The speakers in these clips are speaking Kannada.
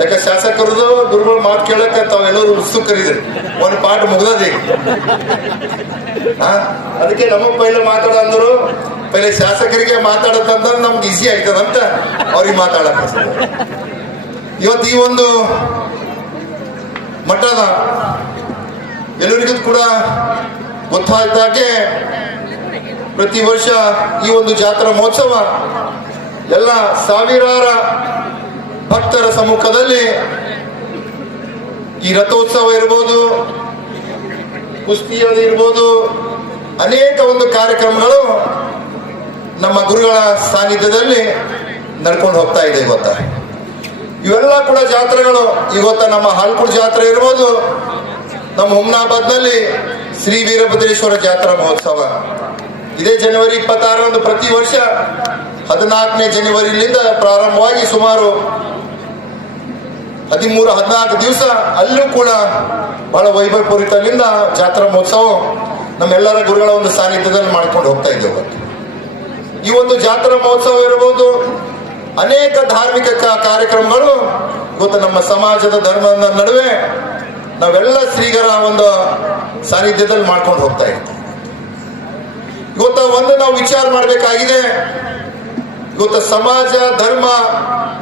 ಯಾಕೆ ಶಾಸಕರದು ಗುರುಗಳು ಮಾತು ಕೇಳಕ್ಕೆ ತಾವೆಲ್ಲರೂ ಉತ್ಸುಕರಿದ್ರಿ, ಒಂದು ಪಾಠ ಮುಗ್ದದಿ. ಅದಕ್ಕೆ ನಮ್ಮ ಪೈಲೆ ಮಾತಾಡ ಅಂದ್ರು, ಪೈಲೆ ಶಾಸಕರಿಗೆ ಮಾತಾಡತ್ತಂದ್ರೆ ನಮ್ಗೆ ಈಸಿ ಆಯ್ತದಂತ ಅವ್ರಿಗೆ ಮಾತಾಡಕ್. ಇವತ್ತು ಈ ಒಂದು ಮಠದ ಎಲ್ಲರಿಗೂ ಕೂಡ ಗೊತ್ತಾಯ್ತಾಗೆ ಪ್ರತಿ ವರ್ಷ ಈ ಒಂದು ಜಾತ್ರಾ ಮಹೋತ್ಸವ ಎಲ್ಲ ಸಾವಿರಾರ ಭಕ್ತರ ಸಮ್ಮುಖದಲ್ಲಿ ಈ ರಥೋತ್ಸವ ಇರ್ಬೋದು, ಕುಸ್ತಿಯದು ಇರ್ಬೋದು, ಅನೇಕ ಒಂದು ಕಾರ್ಯಕ್ರಮಗಳು ನಮ್ಮ ಗುರುಗಳ ಸಾನ್ನಿಧ್ಯದಲ್ಲಿ ನಡ್ಕೊಂಡು ಹೋಗ್ತಾ ಇದೆ. ಇವತ್ತ ಇವೆಲ್ಲ ಕೂಡ ಜಾತ್ರೆಗಳು, ಇವತ್ತ ನಮ್ಮ ಹಾಲ್ಕುಡ್ ಜಾತ್ರೆ ಇರ್ಬೋದು, ನಮ್ಮ ಹುಮ್ನಾಬಾದ್ನಲ್ಲಿ ಶ್ರೀ ವೀರಭದ್ರೇಶ್ವರ ಜಾತ್ರಾ ಮಹೋತ್ಸವ ಇದೇ ಜನವರಿ 26ರಂದು ಪ್ರತಿ ವರ್ಷ 14ನೇ ಜನವರಿಯಿಂದ ಪ್ರಾರಂಭವಾಗಿ ಸುಮಾರು 13-14 ದಿವಸ ಅಲ್ಲೂ ಕೂಡ ಬಹಳ ವೈಭವಪೂರಿತದಿಂದ ಜಾತ್ರಾ ಮಹೋತ್ಸವ ನಮ್ಮೆಲ್ಲರ ಗುರುಗಳ ಒಂದು ಸಾನ್ನಿಧ್ಯದಲ್ಲಿ ಮಾಡ್ಕೊಂಡು ಹೋಗ್ತಾ ಇದ್ದೇವೆ. ಈ ಒಂದು ಜಾತ್ರಾ ಮಹೋತ್ಸವ ಇರಬಹುದು, ಅನೇಕ ಧಾರ್ಮಿಕ ಕಾರ್ಯಕ್ರಮಗಳು ಇವತ್ತು ನಮ್ಮ ಸಮಾಜದ ಧರ್ಮದ ನಡುವೆ ನಾವೆಲ್ಲ ಶ್ರೀಗರ ಒಂದು ಸಾನ್ನಿಧ್ಯದಲ್ಲಿ ಮಾಡ್ಕೊಂಡು ಹೋಗ್ತಾ ಇದ್ದೀವಿ. ಇವತ್ತು ಒಂದು ನಾವು ವಿಚಾರ ಮಾಡಬೇಕಾಗಿದೆ, ಇವತ್ತು ಸಮಾಜ ಧರ್ಮ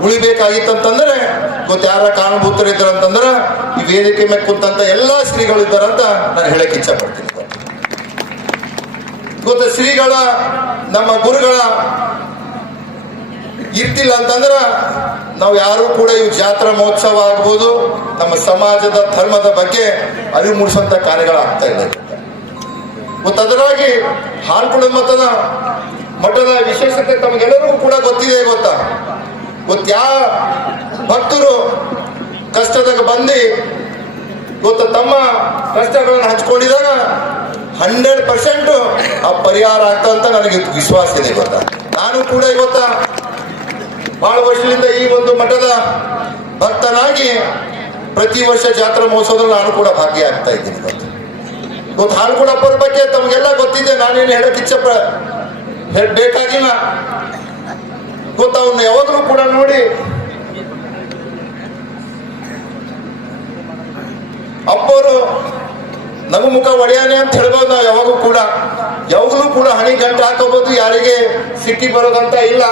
ಉಳಿಬೇಕಾಗಿತ್ತಂತಂದ್ರೆ ಇವತ್ತು ಯಾರ ಕಾರಣಭೂತರಿದ್ದಾರಂತಂದ್ರೆ ಈ ವೇದಿಕೆ ಮೇಲೆ ಕುಂತಂತ ಎಲ್ಲಾ ಶ್ರೀಗಳು ಇದ್ದಾರಂತ ನಾನು ಹೇಳಕ್ ಇಚ್ಛೆ ಪಡ್ತೀನಿ. ಇವತ್ತು ಶ್ರೀಗಳ ನಮ್ಮ ಗುರುಗಳ ಇರ್ತಿಲ್ಲ ಅಂತಂದ್ರ ನಾವು ಯಾರು ಕೂಡ ಈ ಜಾತ್ರಾ ಮಹೋತ್ಸವ ಆಗ್ಬೋದು, ನಮ್ಮ ಸಮಾಜದ ಧರ್ಮದ ಬಗ್ಗೆ ಅರಿವು ಮೂಡಿಸುವಂತ ಕಾರ್ಯಗಳಾಗ್ತಾ ಇಲ್ಲ. ಇವತ್ತು ಅದರಾಗಿ ಹಾಲ್ಕುಳ ಮಠದ ವಿಶೇಷತೆ ತಮಗೆಲ್ಲರಿಗೂ ಕೂಡ ಗೊತ್ತಿದೆ. ಇವತ್ತು ಯಾವ ಭಕ್ತರು ಕಷ್ಟದಾಗ ಬಂದು ಇವತ್ತು ತಮ್ಮ ಕಷ್ಟಗಳನ್ನು ಹಂಚ್ಕೊಂಡಿದಾಗ 100% ಆ ಪರಿಹಾರ ಆಗ್ತಂತ ನನಗೆ ವಿಶ್ವಾಸ ಇದೆ. ನಾನು ಕೂಡ ಇವತ್ತ ಬಹಳ ವರ್ಷದಿಂದ ಈ ಒಂದು ಮಠದ ಭಕ್ತನಾಗಿ ಪ್ರತಿ ವರ್ಷ ಜಾತ್ರಾ ಮಹೋತ್ಸವದಲ್ಲಿ ನಾನು ಕೂಡ ಭಾಗಿಯಾಗ್ತಾ ಇದ್ದೀನಿ. ಇವತ್ತು ಹಾಲ್ಕುಳ ಅಪ್ಪರ ಬಗ್ಗೆ ತಮಗೆಲ್ಲ ಗೊತ್ತಿದೆ, ನಾನೇನು ಹೇಳಕ್ ಇಚ್ಛೆ ಬೇಕಾಗಿಲ್ಲ. ಇವತ್ತು ಅವ್ರನ್ನ ಯಾವಾಗಲೂ ಕೂಡ ನೋಡಿ ಅಪ್ಪವರು ನಮ್ಮ ಮುಖ ಒಡೆಯಾನೆ ಅಂತ ಹೇಳ್ಬೋದು. ನಾವು ಯಾವಾಗಲೂ ಕೂಡ ಹಣಿ ಗಂಟೆ ಹಾಕೋಬಹುದು, ಯಾರಿಗೆ ಸಿಟ್ಟಿ ಬರೋದಂತ ಇಲ್ಲ.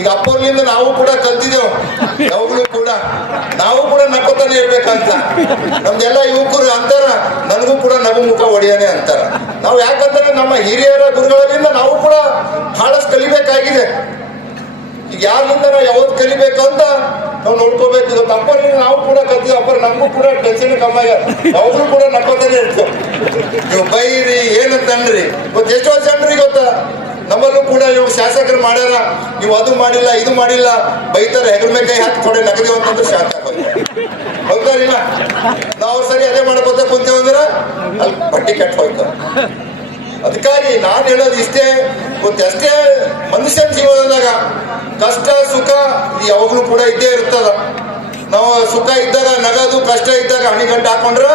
ಈಗ ಅಪ್ಪರ್ಲಿಂದ ನಾವು ಕೂಡ ಕಲ್ತಿದ್ದೇವೆ, ಯಾವಾಗಲೂ ಕೂಡ ನಾವು ಕೂಡ ನಕ್ಕೋತಾನೆ ಇರ್ಬೇಕಂತ ನಮ್ದೆಲ್ಲ ಯುವಕರು ಅಂತಾರ, ನನಗೂ ಕೂಡ ನಮ್ಮ ಮುಖ ಒಡೆಯಾನೆ ಅಂತಾರ. ನಾವು ಯಾಕಂದ್ರೆ ನಮ್ಮ ಹಿರಿಯರ ಗುರುಗಳಿಂದ ನಾವು ಕೂಡ ಬಹಳಷ್ಟು ಕಲಿಬೇಕಾಗಿದೆ. ಈಗ ಯಾರಿಂದ ನಾವು ಯಾವತ್ತು ಕಲಿಬೇಕು ಅಂತ ನಾವು ನೋಡ್ಕೋಬೇಕು. ಇವತ್ತು ಅಪ್ಪರಿಂದ ನಾವು ಕೂಡ ಕಲ್ತಿದ್ವಿ, ಅಪ್ಪರ್ ನಮಗೂ ಕೂಡ ಟೆನ್ಷನ್ ಕಮ್ಮಿ ಆಗ್ಯಾರ, ಯಾವಾಗಲೂ ಕೂಡ ನಕ್ಕೋತಾನೆ ಇರ್ತೇವೆ. ನೀವು ಬೈರಿ ಏನಂತನ್ರಿ, ಇವತ್ತು ಎಷ್ಟೋ ಜನರಿಗೆ ಗೊತ್ತ ನಮ್ಮಲ್ಲೂ ಕೂಡ ಇವಾಗ ಶಾಸಕರು ಮಾಡ್ಯಾರ, ನೀವು ಅದು ಮಾಡಿಲ್ಲ ಇದು ಮಾಡಿಲ್ಲ ಬೈತಾರೆ, ಹೆಗಲ ಮೇಲೆ ಕೈ ಹಾಕಿ ಕೊಡೆ ನಗದಿ ಅಂತಂದ್ರೆ ಶಾಂತ ಹೌದಾರಿಲ್ಲ. ನಾವು ಸರಿ ಅದೇ ಮಾಡ್ಕೋತ ಕುಂತೇವಂದ್ರ ಅಲ್ಲಿ ಬಟ್ಟಿ ಕೆಟ್ಟ ಹೋಯ್ತಾವ. ಅದಕ್ಕಾಗಿ ನಾನು ಹೇಳೋದು ಇಷ್ಟೇ, ಎಷ್ಟೇ ಮನುಷ್ಯನ ಜೀವನದಾಗ ಕಷ್ಟ ಸುಖ ಯಾವಾಗ್ಲೂ ಕೂಡ ಇದ್ದೇ ಇರ್ತದ. ನಾವು ಸುಖ ಇದ್ದಾಗ ನಗದು, ಕಷ್ಟ ಇದ್ದಾಗ ಹಣಿಗಂಟು ಹಾಕೊಂಡ್ರ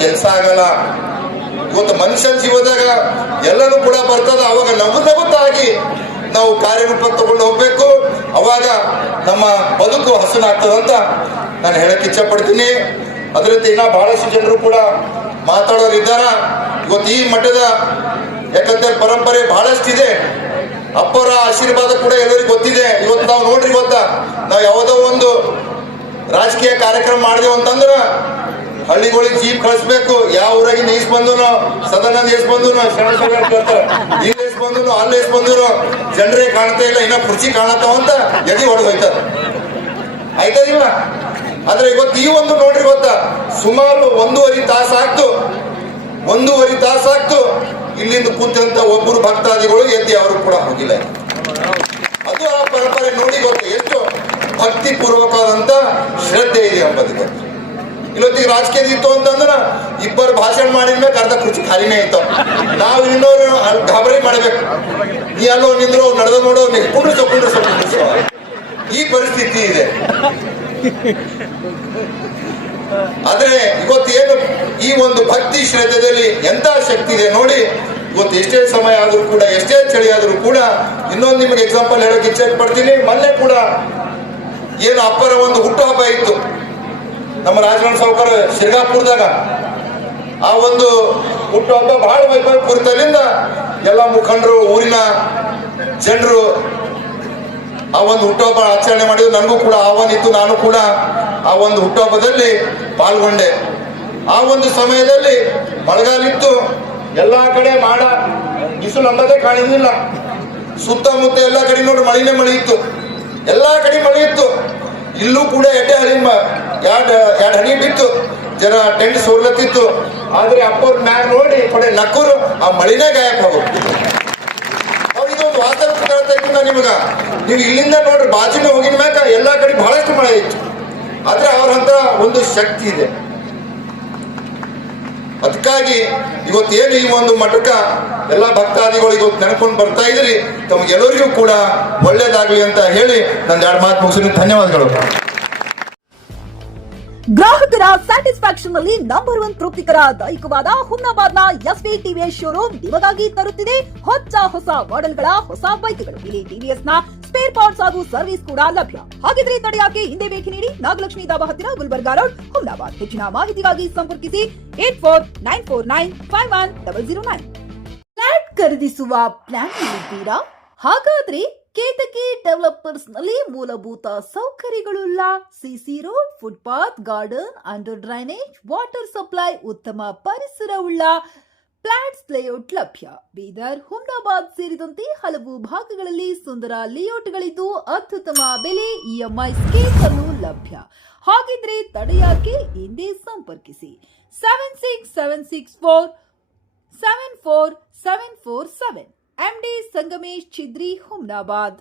ಕೆಲಸ ಆಗಲ್ಲ. ಇವತ್ತು ಮನುಷ್ಯನ ಜೀವನದಾಗ ಎಲ್ಲನೂ ಕೂಡ ಬರ್ತದ. ಅವಾಗ ನಗುತ್ತಾಗಿ ನಾವು ಕಾರ್ಯರೂಪಕ್ಕೆ ತಗೊಂಡು ಹೋಗ್ಬೇಕು, ಅವಾಗ ನಮ್ಮ ಬದುಕು ಹಸನಾಗ್ತದಂತ ನಾನು ಹೇಳಕ್ ಇಚ್ಛೆ ಪಡ್ತೀನಿ. ಅದರಂತೆ ಇನ್ನ ಬಹಳಷ್ಟು ಜನರು ಕೂಡ ಮಾತಾಡೋರಿದ್ದಾರ. ಇವತ್ತು ಈ ಮಠದ ಯಾಕಂದ್ರೆ ಪರಂಪರೆ ಬಹಳಷ್ಟಿದೆ, ಅಪ್ಪರ ಆಶೀರ್ವಾದ ಕೂಡ ಎಲ್ಲರಿಗೂ ಗೊತ್ತಿದೆ. ಇವತ್ತು ನಾವು ನೋಡ್ರಿ, ನಾವು ಯಾವುದೋ ಒಂದು ರಾಜಕೀಯ ಕಾರ್ಯಕ್ರಮ ಮಾಡಿದೆವು ಅಂತಂದ್ರ ಹಳ್ಳಿಗಳಿಗೆ ಜೀಪ್ ಕಳಿಸ್ಬೇಕು. ಯಾವ ಊರಾಗಿನ ಎಸ್ ಬಂದನು, ಸದನದ ಎಸ್ ಬಂದನು, ಇಲ್ಲಿ ಎಸ್ ಬಂದನು, ಅಲ್ಲಿ ಎಸ್ ಬಂದನು, ಜನರೇ ಕಾಣ್ತಾ ಇಲ್ಲ, ಇನ್ನ ಕುರ್ಚಿ ಕಾಣತಾವ ಅಂತ ಎದಿ ಹೊಡೆದು ಹೋಯ್ತಾರ. ಆಯ್ತದಿಲ್ಲ. ಆದ್ರೆ ಇವತ್ತು ಈ ಒಂದು ನೋಡ್ರಿ, ಸುಮಾರು 1.5 ತಾಸು ಆಗ್ತು ಇಲ್ಲಿಂದ ಕೂತಂತ ಒಬ್ಬರು ಭಕ್ತಾದಿಗಳು ಎದ್ದಿ ಅವರು ಕೂಡ ಹೋಗಿಲ್ಲ. ಅದು ಆ ಪರಂಪರೆ ನೋಡಿ ಎಷ್ಟು ಭಕ್ತಿ ಪೂರ್ವಕವಾದಂತ ಶ್ರದ್ಧೆ ಇದೆ ಎಂಬುದಕ್ಕೆ. ಇಲ್ಲೊತ್ತಿಗೆ ರಾಜಕೀಯ ಇತ್ತು ಅಂತಂದ್ರ ಇಬ್ಬರು ಭಾಷಣ ಮಾಡಿದ್ಮೇಲೆ ಅರ್ಧ ಕುರ್ಚಿ ಖಾಲಿನೇ ಇತ್ತು. ನಾವು ಇನ್ನೋರು ಗಾಬರಿ ಮಾಡ್ಬೇಕು, ನೀ ಅಲ್ಲೋ ನಿಂದ್ರು ನಡೆದ ನೋಡೋ ಕುಂಡ್ರಿಸೋ ಈ ಪರಿಸ್ಥಿತಿ ಇದೆ. ಆದ್ರೆ ಇವತ್ತೇನು ಈ ಒಂದು ಭಕ್ತಿ ಶ್ರದ್ಧೆಯಲ್ಲಿ ಎಂತ ಶಕ್ತಿ ಇದೆ ನೋಡಿ. ಇವತ್ತು ಎಷ್ಟೇ ಸಮಯ ಆದ್ರೂ ಕೂಡ, ಎಷ್ಟೇ ಚಳಿ ಆದ್ರೂ ಕೂಡ, ಇನ್ನೊಂದು ನಿಮಗೆ ಎಕ್ಸಾಂಪಲ್ ಹೇಳಕ್ ಇಚ್ಛೆ ಪಡ್ತೀನಿ. ಮೊನ್ನೆ ಕೂಡ ಏನು ಅಪ್ಪರ ಒಂದು ಹುಟ್ಟುಹಬ್ಬ ಇತ್ತು, ನಮ್ಮ ರಾಜವಣ್ಣ ಸಾವುಕಾರ ಶಿರ್ಗಾಪುರದಾಗ ಆ ಒಂದು ಹುಟ್ಟುಹಬ್ಬ ಬಹಳ ವೈಭವ ಕುರಿತಲ್ಲಿಂದ ಎಲ್ಲ ಮುಖಂಡರು ಊರಿನ ಜನರು ಆ ಒಂದು ಹುಟ್ಟುಹಬ್ಬ ಆಚರಣೆ ಮಾಡಿದ್ರು. ನನಗೂ ಕೂಡ ಆಹ್ವಾನ ಇತ್ತು. ನಾನು ಕೂಡ ಆ ಒಂದು ಹುಟ್ಟುಹಬ್ಬದಲ್ಲಿ ಪಾಲ್ಗೊಂಡೆ. ಆ ಒಂದು ಸಮಯದಲ್ಲಿ ಮಳೆಗಾಲಿತ್ತು, ಎಲ್ಲಾ ಕಡೆ ಮಾಡ ಬಿಸಿಲು ಅಂಬದೇ ಕಾಣಿರ್ಲಿಲ್ಲ. ಸುತ್ತಮುತ್ತ ಎಲ್ಲಾ ಕಡೆ ನೋಡಿ ಮಳೆ ಇತ್ತು, ಎಲ್ಲಾ ಕಡೆ ಮಳೆ ಇತ್ತು. ಇಲ್ಲೂ ಕೂಡ ಎರಡು ಹನಿ ಬಿತ್ತು, ಜನ ಟೆಂಟ್ ಸೋರ್ಲತ್ತಿತ್ತು. ಆದ್ರೆ ಅಪ್ಪವ್ರ ಮ್ಯಾಗ ನೋಡಿ ಕೊಡೆ ನಕ್ಕರು, ಆ ಮಳಿನೇ ಗಾಯಕ ಹೋಗೋದು. ಇದೊಂದು ವಾಸ್ತವ ಹೇಳ್ತಾ ಇತ್ತು ನಿಮಗ. ನೀವು ಇಲ್ಲಿಂದ ನೋಡ್ರಿ ಬಾಜಿನ ಹೋಗಿದ ಮ್ಯಾಗ ಎಲ್ಲಾ ಕಡೆ ಬಹಳಷ್ಟು ಮಳೆ ಇತ್ತು. ಆದ್ರೆ ಅವ್ರಂತ ಒಂದು ಶಕ್ತಿ ಇದೆ. ಅದಕ್ಕಾಗಿ ಇವತ್ತೇನು ಈ ಒಂದು ಮಠಕ್ಕ ಎಲ್ಲ ಭಕ್ತಾದಿಗಳು ಇವತ್ತು ನೆನಕೊಂಡು ಬರ್ತಾ ಇದ್ರಿ, ತಮಗೆಲ್ಲರಿಗೂ ಕೂಡ ಒಳ್ಳೇದಾಗ್ಲಿ ಅಂತ ಹೇಳಿ ನನ್ನ ಎರಡು ಮಾತು ಮುಗಿಸಿ ಧನ್ಯವಾದಗಳು. ಗ್ರಾಹಕರ ಸ್ಯಾಟಿಸ್ಫ್ಯಾಕ್ಷನ್ ನಲ್ಲಿ ನಂಬರ್ 1 ತೃಪ್ತಿಕರ ದೈಹಿಕವಾದ ಹುಮ್ನಾಬಾದ್ನ ಎಸ್ವಿ ಟಿವಿಎಸ್ ಶೋರೂಮ್ ನಿಮಗಾಗಿ ತರುತ್ತಿದೆ ಹೊಸ ಮಾಡೆಲ್ಗಳ ಹೊಸ ಬೈಕ್ಗಳು. ಇಲ್ಲಿ ಟಿವಿಎಸ್ ನ ಸ್ಪೇರ್ ಪಾರ್ಟ್ಸ್ ಹಾಗೂ ಸರ್ವಿಸ್ ಕೂಡ ಲಭ್ಯ. ಹಾಗಿದ್ರೆ ತಡೆಯಾಕೆ ಹಿಂದೆ ಭೇಟಿ ನೀಡಿ ನಾಗಲಕ್ಷ್ಮಿ ದಾಬಾ ಹತ್ತಿರ ಗುಲ್ಬರ್ಗಾ ರೋಡ್, ಹುಮ್ನಾಬಾದ್. ಹೆಚ್ಚಿನ ಮಾಹಿತಿಗಾಗಿ ಸಂಪರ್ಕಿಸಿ 8494951009. ಫ್ಲಾಟ್ ಖರೀದಿಸುವ ಪ್ಲಾನ್ ಇದ್ದೀರಾ? ಹಾಗಾದ್ರೆ ಕೇತಕಿ ಡೆವಲಪರ್ಸ್ ನಲ್ಲಿ ಮೂಲಭೂತ ಸೌಕರ್ಯಗಳುಳ್ಳ CC road, footpath, garden, under drainage, water supply, ಉತ್ತಮ ಪರಿಸರವುಳ್ಳ ಫ್ಲಾಟ್ಸ್ ಲೇಔಟ್ ಲಭ್ಯ. ಬೀದರ್, ಹುಮ್ನಾಬಾದ್ ಸೇರಿದಂತೆ ಹಲವು ಭಾಗಗಳಲ್ಲಿ ಸುಂದರ ಲೇಔಟ್ಗಳಿದ್ದು ಅತ್ಯುತ್ತಮ ಬೆಲೆ, ಇಎಂಐ ಸ್ಕೀಮ್ ಅನ್ನು ಲಭ್ಯ. ಹಾಗಿದ್ರೆ ತಡೆಯಾಕೆ ಹಿಂದೆ ಸಂಪರ್ಕಿಸಿ 7676474747. MD ಸಂಗಮೇಶ್ ಚಿದ್ರಿ, ಹುಮ್ನಾಬಾದ್.